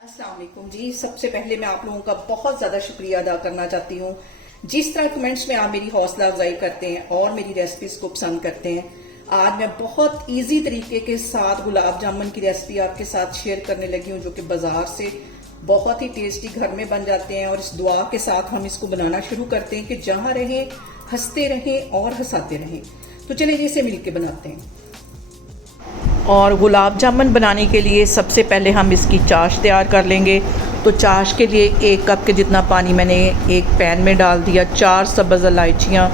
अस्सलाम वालेकुम जी। सबसे पहले मैं आप लोगों का बहुत ज्यादा शुक्रिया अदा करना चाहती हूँ। जिस तरह कमेंट्स में आप मेरी हौसला अफजाई करते हैं और मेरी रेसिपीज को पसंद करते हैं, आज मैं बहुत इजी तरीके के साथ गुलाब जामुन की रेसिपी आपके साथ शेयर करने लगी हूँ, जो कि बाजार से बहुत ही टेस्टी घर में बन जाते हैं। और इस दुआ के साथ हम इसको बनाना शुरू करते हैं कि जहां रहें हंसते रहें और हंसाते रहें। तो चलिए इसे मिलके बनाते हैं। और गुलाब जामुन बनाने के लिए सबसे पहले हम इसकी चाश तैयार कर लेंगे। तो चाश के लिए 1 कप के जितना पानी मैंने एक पैन में डाल दिया। 4 सब्ज़ इलायचियाँ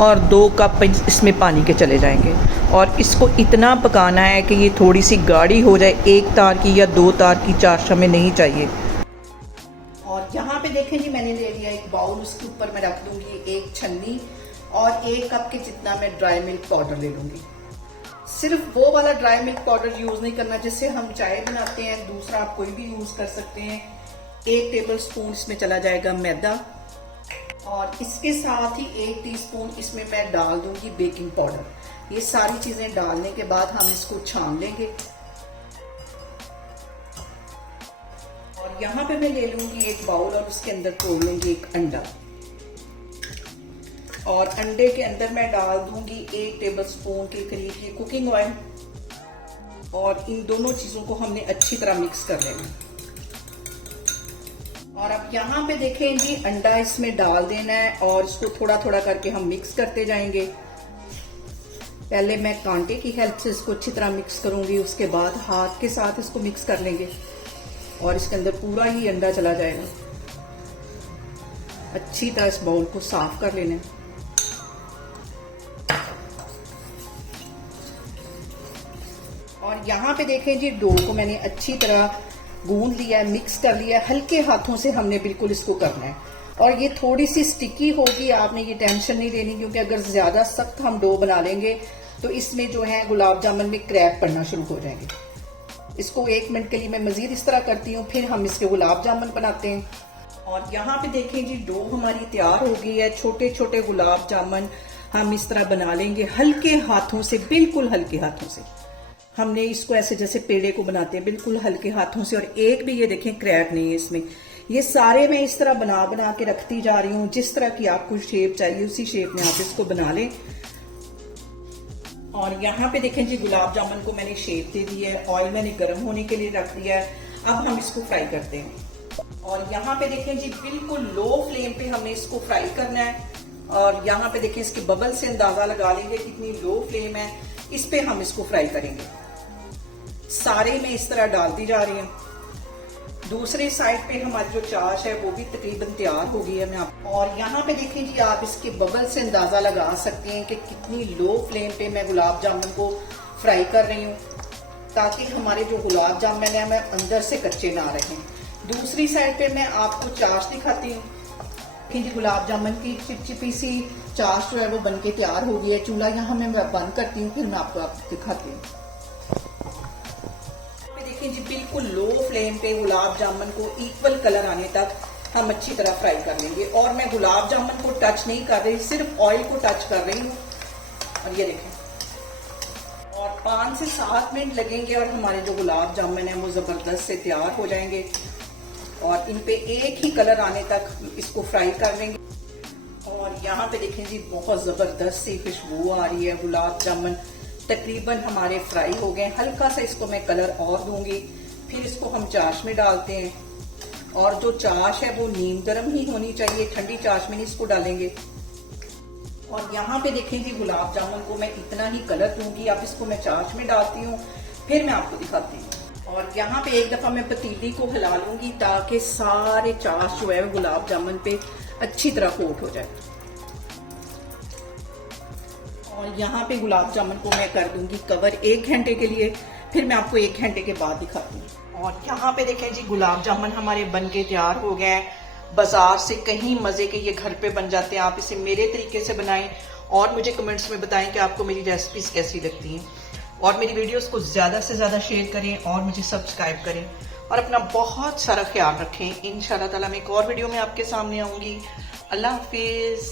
और 2 कप इसमें पानी के चले जाएंगे। और इसको इतना पकाना है कि ये थोड़ी सी गाढ़ी हो जाए। 1 तार की या 2 तार की चाश हमें नहीं चाहिए। और यहाँ पे देखें जी, मैंने ले लिया एक बाउल, उसके ऊपर मैं रख दूंगी 1 छन्नी और 1 कप के जितना मैं ड्राई मिल्क पाउडर ले लूंगी। सिर्फ वो वाला ड्राई मिल्क पाउडर यूज नहीं करना जिससे हम चाय बनाते हैं, दूसरा आप कोई भी यूज कर सकते हैं। 1 टेबल स्पून इसमें चला जाएगा मैदा और इसके साथ ही 1 टीस्पून इसमें मैं डाल दूंगी बेकिंग पाउडर। ये सारी चीजें डालने के बाद हम इसको छान लेंगे। और यहाँ पे मैं ले लूंगी एक बाउल और उसके अंदर तोड़ लेंगे 1 अंडा। और अंडे के अंदर मैं डाल दूंगी 1 टेबल स्पून के करीब की कुकिंग ऑयल। और इन दोनों चीजों को हमने अच्छी तरह मिक्स कर लेना। और अब यहाँ पे देखें जी, अंडा इसमें डाल देना है और इसको थोड़ा थोड़ा करके हम मिक्स करते जाएंगे। पहले मैं कांटे की हेल्प से इसको अच्छी तरह मिक्स करूंगी, उसके बाद हाथ के साथ इसको मिक्स कर लेंगे और इसके अंदर पूरा ही अंडा चला जाएगा। अच्छी तरह इस बाउल को साफ कर लेना है। और यहाँ पे देखें जी, डो को मैंने अच्छी तरह गूंद लिया है, मिक्स कर लिया है। हल्के हाथों से हमने बिल्कुल इसको करना है। और ये थोड़ी सी स्टिकी होगी, आपने ये टेंशन नहीं लेनी, क्योंकि अगर ज्यादा सख्त हम डो बना लेंगे तो इसमें जो है गुलाब जामुन में क्रैक पड़ना शुरू हो जाएंगे। इसको 1 मिनट के लिए मैं मजीद इस तरह करती हूँ, फिर हम इसके गुलाब जामुन बनाते हैं। और यहाँ पे देखें जी, डो हमारी तैयार हो गई है। छोटे छोटे गुलाब जामुन हम इस तरह बना लेंगे हल्के हाथों से, बिल्कुल हल्के हाथों से। हमने इसको ऐसे जैसे पेड़े को बनाते हैं, बिल्कुल हल्के हाथों से। और एक भी ये देखें क्रैक नहीं है इसमें। ये सारे मैं इस तरह बना बना के रखती जा रही हूँ। जिस तरह की आपको शेप चाहिए उसी शेप में आप इसको बना लें। और यहाँ पे देखें जी, गुलाब जामुन को मैंने शेप दे दी है। ऑयल मैंने गर्म होने के लिए रख दिया है। अब हम इसको फ्राई करते हैं। और यहाँ पे देखें जी, बिल्कुल लो फ्लेम पे हमने इसको फ्राई करना है। और यहाँ पे देखें, इसके बबल से अंदाजा लगा लेंगे कितनी लो फ्लेम है। इस पे हम इसको फ्राई करेंगे। सारे में इस तरह डालती जा रही हूँ। दूसरी साइड पे हमारी जो चाश है वो भी तकरीबन तैयार हो गई है। मैं आप और यहाँ पे देखें जी, आप इसके बबल से अंदाजा लगा सकते हैं कि कितनी लो फ्लेम पे मैं गुलाब जामुन को फ्राई कर रही हूँ, ताकि हमारे जो गुलाब जामुन है मैं अंदर से कच्चे ना रहें। दूसरी साइड पे मैं आपको चाश दिखाती हूँ कि जी, गुलाब जामुन की चिपचिपी सी चाश जो है वो बनके तैयार हो गई है। चूल्हा यहाँ मैं बंद करती हूँ, फिर मैं आपको दिखाती हूँ। जी, बिल्कुल लो फ्लेम पे गुलाब जामुन को इक्वल कलर आने तक हम अच्छी तरह फ्राई कर लेंगे। और मैं गुलाब जामुन को टच नहीं कर रही, सिर्फ ऑयल को टच कर रही हूँ। और ये देखें, और 5 से 7 मिनट लगेंगे और हमारे जो गुलाब जामुन है वो जबरदस्त से तैयार हो जाएंगे। और इन पे एक ही कलर आने तक इसको फ्राई कर लेंगे। और यहाँ पे देखें जी, बहुत जबरदस्त सी खुशबू आ रही है। गुलाब जामुन तकरीबन हमारे फ्राई हो गए। हल्का सा इसको मैं कलर और दूंगी, फिर इसको हम चाश में डालते हैं। और जो चाश है वो नीम गर्म ही होनी चाहिए, ठंडी चाश में नहीं इसको डालेंगे। और यहाँ पे देखें जी, गुलाब जामुन को मैं इतना ही कलर दूंगी। अब इसको मैं चाश में डालती हूँ, फिर मैं आपको दिखाती हूँ। और यहाँ पे एक दफा मैं पतीली को हिला लूंगी ताकि सारे चाश जो है गुलाब जामुन पे अच्छी तरह कोट हो जाए। और यहाँ पे गुलाब जामुन को मैं कर दूंगी कवर 1 घंटे के लिए, फिर मैं आपको 1 घंटे के बाद दिखाती हूँ। और यहाँ पे देखें जी, गुलाब जामुन हमारे बनके तैयार हो गए हैं। बाजार से कहीं मजे के ये घर पे बन जाते हैं। आप इसे मेरे तरीके से बनाएं और मुझे कमेंट्स में बताएं कि आपको मेरी रेसिपीज कैसी लगती हैं। और मेरी वीडियोस को ज्यादा से ज्यादा शेयर करें और मुझे सब्सक्राइब करें। और अपना बहुत सारा ख्याल रखें। इंशाल्लाह ताला मैं एक और वीडियो में आपके सामने आऊंगी। अल्लाह हाफिज।